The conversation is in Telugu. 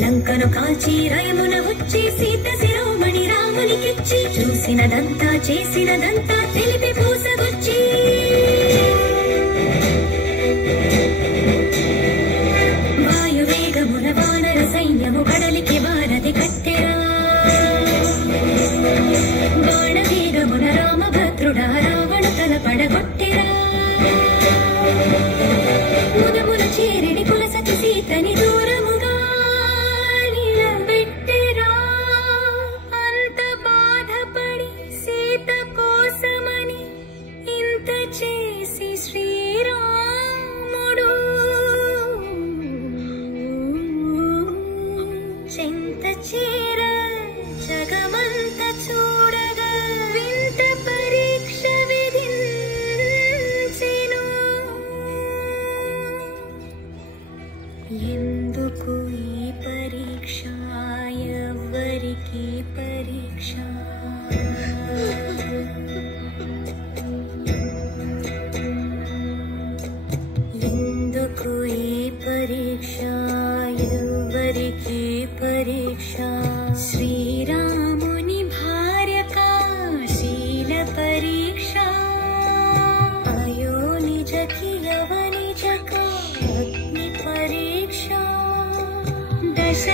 లంకను కాల్చి రయమున వచ్చి సీత శిరోమణి రామునికిచ్చి చూసినదంతా చేసినదంతా తెలిపి పూసగొచ్చి వాయువేగమున వానర సైన్యము కడలికి వారధి కట్టెరా బాణవేగమున రామభద్రుడా రావణు తల పడగొట్టెరా మునమున చేరిడి కులసతి సీతని దూరముగా నిలబెట్టెరా అంత బాధపడి సీత కోసమని ఇంత చేసి శ్రీరాముడు చెంత చేర జగమంత చూడగా వింత పరీక్ష విధించెను ఎందుకు ఈ పరీక్ష ఎవరికి పరీక్ష ఎందుకు ఈ పరీక్ష ఎవరికి పరీక్ష శ్రీరాముని భార్య శీల పరీక్ష అయో నిజకి యవ నిజక అగ్ని పరీక్ష దశ